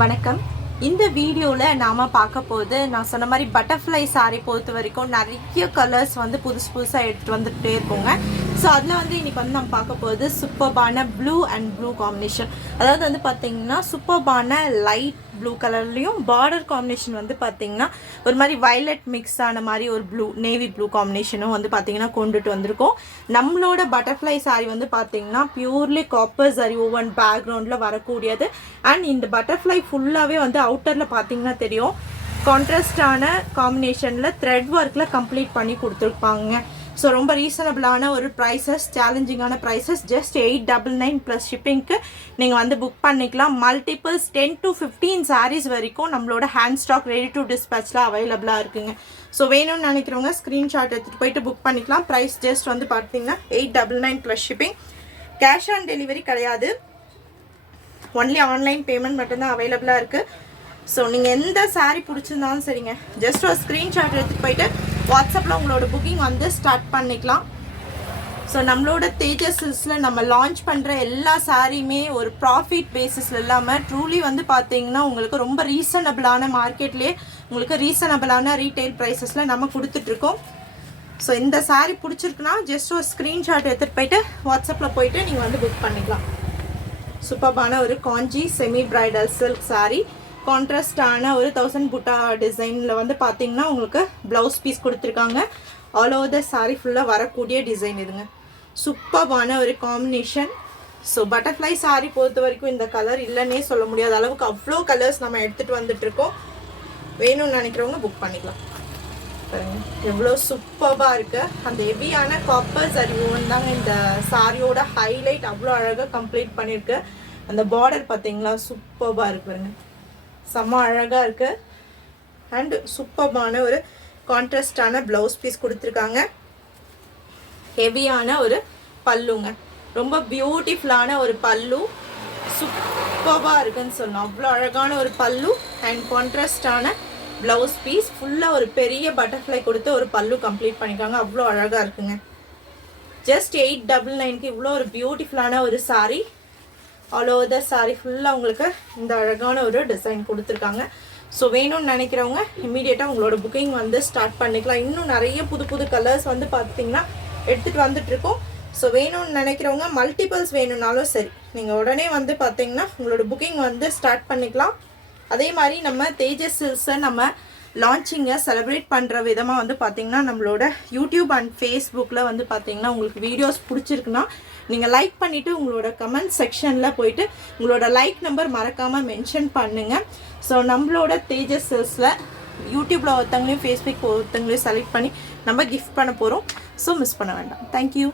வணக்கம். இந்த வீடியோவில் நாம் பார்க்க போது நான் சொன்ன மாதிரி பட்டர்ஃப்ளை சாரீ பொறுத்த வரைக்கும் நிறைய கலர்ஸ் வந்து புதுசாக எடுத்துகிட்டு வந்துகிட்டே இருக்கோங்க. ஸோ அதில் வந்து இன்றைக்கி வந்து நம்ம பார்க்க போகுது சூப்பர்பான ப்ளூ அண்ட் ப்ளூ காம்பினேஷன். அதாவது வந்து பார்த்திங்கன்னா சூப்பர்பான லைட் ப்ளூ கலர்லேயும் பார்டர் காம்பினேஷன் வந்து பார்த்திங்கன்னா ஒரு மாதிரி வயலட் மிக்ஸ் ஆன மாதிரி ஒரு ப்ளூ நேவி ப்ளூ காம்பினேஷனும் வந்து பார்த்திங்கன்னா கொண்டுட்டு வந்திருக்கோம். நம்மளோட பட்டர்ஃப்ளை சாரீ வந்து பார்த்திங்கன்னா பியூர்லி காப்பர் சரி ஓவன் பேக்ரவுண்டில் வரக்கூடியது. அண்ட் இந்த பட்டர்ஃப்ளை ஃபுல்லாகவே வந்து அவுட்டரில் பார்த்திங்கன்னா தெரியும் கான்ட்ராஸ்டான காம்பினேஷனில் த்ரெட் ஒர்க்கில் கம்ப்ளீட் பண்ணி கொடுத்துருப்பாங்க. ஸோ ரொம்ப ரீசனபிளான ஒரு ப்ரைஸஸ், சேலஞ்சிங்கான ப்ரைஸஸ். ஜஸ்ட் 899 ப்ளஸ் ஷிப்பிங்க்கு நீங்கள் வந்து புக் பண்ணிக்கலாம். மல்டிபிள்ஸ் 10 to 15 சாரீஸ் வரைக்கும் நம்மளோட ஹேண்ட் ஸ்டாக் ரெடி டு டிஸ்பேச்சில் அவைலபிளாக இருக்குங்க. ஸோ வேணும்னு நினைக்கிறவங்க ஸ்க்ரீன்ஷாட் எடுத்துகிட்டு போயிட்டு புக் பண்ணிக்கலாம். ப்ரைஸ் ஜஸ்ட் வந்து பார்த்தீங்கன்னா 899 plus shipping. Cash on delivery கிடையாது, ஒன்லி ஆன்லைன் பேமெண்ட் மட்டும்தான் அவைலபிளாக இருக்குது. ஸோ நீங்கள் எந்த சாரீ பிடிச்சிருந்தாலும் சரிங்க, ஜஸ்ட் ஒரு ஸ்க்ரீன்ஷாட் எடுத்துகிட்டு போயிட்டு வாட்ஸ்அப்பில் உங்களோட புக்கிங் வந்து ஸ்டார்ட் பண்ணிக்கலாம். ஸோ நம்மளோட தேஜஸ் சில்க்ஸில் நம்ம லான்ச் பண்ணுற எல்லா சாரியுமே ஒரு ப்ராஃபிட் பேசிஸில் இல்லாமல் ட்ரூலி வந்து பார்த்தீங்கன்னா உங்களுக்கு ரொம்ப ரீசனபிளான மார்க்கெட்லேயே உங்களுக்கு ரீசனபிளான ரீட்டைல் ப்ரைஸஸில் நம்ம கொடுத்துட்ருக்கோம். ஸோ இந்த சாரீ பிடிச்சிருக்குன்னா ஜஸ்ட் ஒரு ஸ்க்ரீன்ஷாட் எடுத்துகிட்டு போயிட்டு வாட்ஸ்அப்பில் போயிட்டு நீங்கள் வந்து புக் பண்ணிக்கலாம். சூப்பர்பான ஒரு காஞ்சி செமி பிரைடல் சில்க் சாரீ, கான்ட்ராஸ்டான ஒரு 1000 புட்டா டிசைனில் வந்து பார்த்தீங்கன்னா உங்களுக்கு ப்ளவுஸ் பீஸ் கொடுத்துருக்காங்க. ஆல் ஓவர் த சாரீ ஃபுல்லாக வரக்கூடிய டிசைன் இதுங்க. சூப்பர்பான ஒரு காம்பினேஷன். ஸோ பட்டர்ஃப்ளை சாரீ பொறுத்த வரைக்கும் இந்த கலர் இல்லைன்னே சொல்ல முடியாத அளவுக்கு அவ்வளோ கலர்ஸ் நம்ம எடுத்துகிட்டு வந்துட்டுருக்கோம். வேணும்னு நினைக்கிறவங்க புக் பண்ணிக்கலாம். பாருங்க எவ்வளோ சூப்பர்பாக இருக்குது. அந்த ஹெவியான காப்பர் சரி ஓன் தாங்க இந்த சாரியோட ஹைலைட். அவ்வளோ அழகாக கம்ப்ளீட் பண்ணியிருக்கு. அந்த பார்டர் பார்த்தீங்களா சூப்பர்பாக இருக்கு பாருங்க, செம்ம அழகாக இருக்குது. அண்ட் சூப்பர்பான ஒரு கான்ட்ராஸ்டான ப்ளவுஸ் பீஸ் கொடுத்துருக்காங்க. ஹெவியான ஒரு பல்லுங்க, ரொம்ப பியூட்டிஃபுல்லான ஒரு பல்லு, சூப்பர்பாக இருக்குன்னு சொல்லலாம். அவ்வளோ அழகான ஒரு பல்லு அண்ட் கான்ட்ராஸ்டான ப்ளவுஸ் பீஸ். ஃபுல்லாக ஒரு பெரிய பட்டர்ஃப்ளை கொடுத்து ஒரு பல்லு கம்ப்ளீட் பண்ணிக்காங்க. அவ்வளோ அழகாக இருக்குங்க. ஜஸ்ட் 899க்கு இவ்வளோ ஒரு பியூட்டிஃபுல்லான ஒரு sari. All over the sari ஃபுல்லாக உங்களுக்கு இந்த அழகான ஒரு டிசைன் கொடுத்துருக்காங்க. ஸோ வேணும்னு நினைக்கிறவங்க இம்மீடியட்டாக உங்களோட புக்கிங் வந்து ஸ்டார்ட் பண்ணிக்கலாம். இன்னும் நிறைய புது புது கலர்ஸ் வந்து பார்த்திங்கன்னா எடுத்துகிட்டு வந்துட்டுருக்கோம். ஸோ வேணும்னு நினைக்கிறவங்க மல்டிபிள்ஸ் வேணும்னாலும் சரி நீங்கள் உடனே வந்து பார்த்திங்கன்னா உங்களோட புக்கிங் வந்து ஸ்டார்ட் பண்ணிக்கலாம். அதே மாதிரி நம்ம தேஜஸ் சில்க்ஸை நம்ம லான்ச்சிங்கை செலிப்ரேட் பண்ணுற விதமாக வந்து பார்த்திங்கன்னா நம்மளோட யூடியூப் அண்ட் ஃபேஸ்புக்கில் வந்து பார்த்திங்கன்னா உங்களுக்கு வீடியோஸ் பிடிச்சிருக்குன்னா நீங்கள் லைக் பண்ணிவிட்டு உங்களோட கமெண்ட் செக்ஷனில் போயிட்டு உங்களோட லைக் நம்பர் மறக்காமல் மென்ஷன் பண்ணுங்கள். ஸோ நம்மளோட தேஜஸ் சில்க்ஸில் யூடியூப்பில் ஒருத்தவங்களையும் ஃபேஸ்புக் ஒருத்தவங்களையும் செலக்ட் பண்ணி நம்ம கிஃப்ட் பண்ண போகிறோம். ஸோ மிஸ் பண்ண வேண்டாம். தேங்க்யூ.